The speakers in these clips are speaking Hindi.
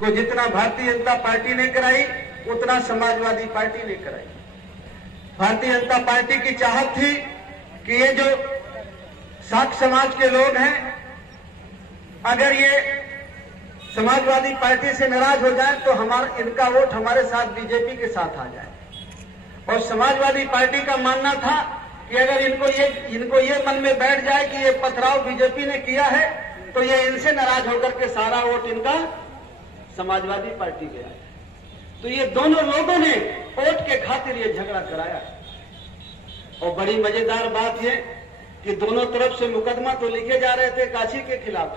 को जितना भारतीय जनता पार्टी ने कराई उतना समाजवादी पार्टी ने कराई। भारतीय जनता पार्टी की चाहत थी कि ये जो साख समाज के लोग हैं, अगर ये समाजवादी पार्टी से नाराज हो जाए तो इनका वोट हमारे साथ बीजेपी के साथ आ जाए। और समाजवादी पार्टी का मानना था कि अगर इनको ये मन में बैठ जाए कि ये पथराव बीजेपी ने किया है तो ये इनसे नाराज होकर के सारा वोट इनका समाजवादी पार्टी गया। तो ये दोनों लोगों ने वोट के खातिर ये झगड़ा कराया। और बड़ी मजेदार बात ये कि दोनों तरफ से मुकदमा तो लिखे जा रहे थे काशी के खिलाफ।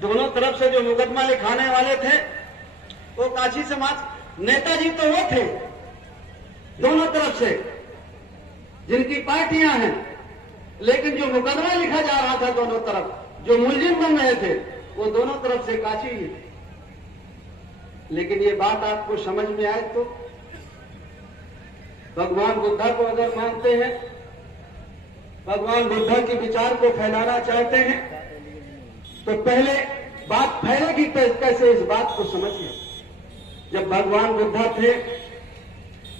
दोनों तरफ से जो मुकदमा लिखाने वाले थे वो काशी समाज नेताजी तो वो थे, दोनों तरफ से जिनकी पार्टियां हैं, लेकिन जो मुकदमा लिखा जा रहा था दोनों तरफ, जो मुलजिम बन रहे थे वो दोनों तरफ से काशी ही थे। लेकिन ये बात आपको समझ में आए तो भगवान बुद्धा को अगर मानते हैं, भगवान बुद्धा के विचार को फैलाना चाहते हैं, तो पहले बात फैलेगी कैसे इस बात को समझिए। जब भगवान बुद्धा थे,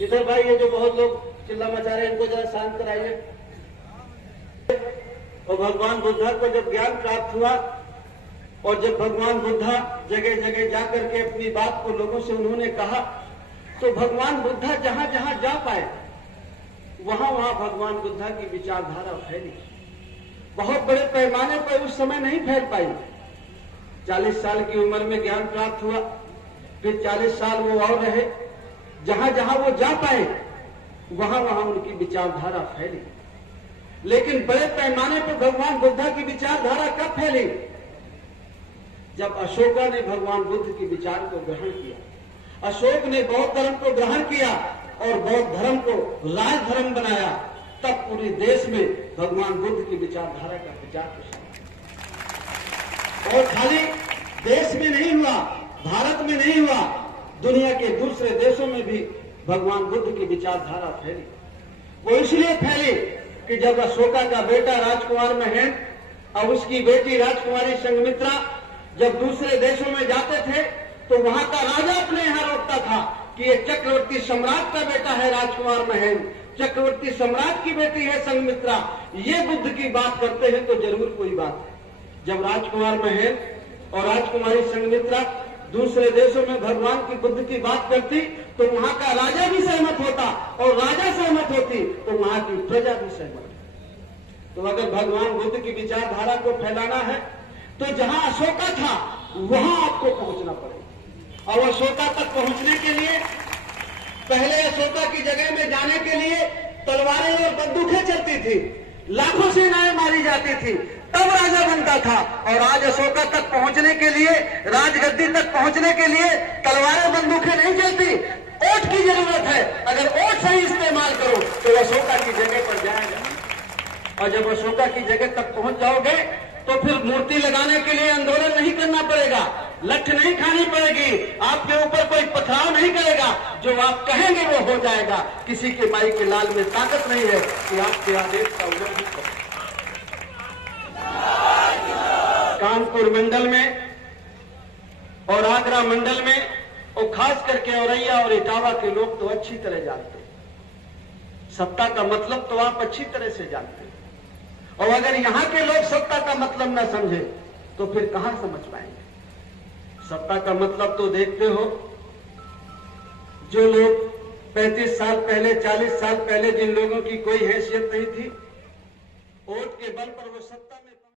इधर भाई ये जो बहुत लोग चिल्ला मचा रहे हैं इनको जरा शांत कराइए। और भगवान बुद्धा को जब ज्ञान प्राप्त हुआ और जब भगवान बुद्धा जगह जगह जाकर के अपनी बात को लोगों से उन्होंने कहा, तो भगवान बुद्धा जहां जहां जा पाए वहां वहां भगवान बुद्धा की विचारधारा फैली। बहुत बड़े पैमाने पर उस समय नहीं फैल पाई। 40 साल की उम्र में ज्ञान प्राप्त हुआ, फिर 40 साल वो और रहे, जहां जहां वो जा पाए वहां वहां उनकी विचारधारा फैली। लेकिन बड़े पैमाने पर भगवान बुद्धा की विचारधारा कब फैली? जब अशोका ने भगवान बुद्ध के विचार को ग्रहण किया। अशोक ने बौद्ध धर्म को ग्रहण किया और बौद्ध धर्म को राज धर्म बनाया। तब पूरे देश में भगवान बुद्ध की विचारधारा का प्रचार प्रसार। और खाली देश में नहीं हुआ, भारत में नहीं हुआ, दुनिया के दूसरे देशों में भी भगवान बुद्ध की विचारधारा फैली। वो इसलिए फैली कि जब अशोका का बेटा राजकुमार महेंद्र और उसकी बेटी राजकुमारी संघमित्रा जब दूसरे देशों में जाते थे तो वहां का राजा अपने यहां रोकता था कि ये चक्रवर्ती सम्राट का बेटा है राजकुमार महेंद्र, चक्रवर्ती सम्राट की बेटी है संघमित्रा, ये बुद्ध की बात करते हैं तो जरूर कोई बात है। जब राजकुमार महेंद्र और राजकुमारी संघमित्रा दूसरे देशों में भगवान की बुद्ध की बात करती तो वहां का राजा भी सहमत होता और राजा सहमत होती तो वहां की प्रजा भी सहमत होती। तो अगर भगवान बुद्ध की विचारधारा को फैलाना है तो जहां अशोका था वहां आपको पहुंचना पड़ेगा। और अशोका तक पहुंचने के लिए पहले अशोका की जगह में जाने के लिए तलवारें और बंदूकें चलती थी, लाखों सेनाएं मारी जाती थी, तब राजा बनता था। और आज अशोका तक पहुंचने के लिए, राजगद्दी तक पहुंचने के लिए तलवारें बंदूकें नहीं चलती, ओट की जरूरत है। अगर ओट सही इस्तेमाल करो तो अशोका की जगह पर जाएगा। और जब अशोका की जगह तक पहुंच जाओगे तो फिर मूर्ति लगाने के लिए आंदोलन नहीं करना पड़ेगा, लठ नहीं खानी पड़ेगी, आपके ऊपर कोई पथराव नहीं करेगा, जो आप कहेंगे वो हो जाएगा। किसी के माई के लाल में ताकत नहीं है कि आपके आदेश का उल्लंघन करे। कानपुर मंडल में और आगरा मंडल में और खास करके औरैया और इटावा के लोग तो अच्छी तरह जानते हैं। सत्ता का मतलब तो आप अच्छी तरह से जानते हैं। और अगर यहां के लोग सत्ता का मतलब ना समझे तो फिर कहां समझ पाएंगे। सत्ता का मतलब तो देखते हो, जो लोग 35 साल पहले, 40 साल पहले जिन लोगों की कोई हैसियत नहीं थी, वोट के बल पर वो सत्ता में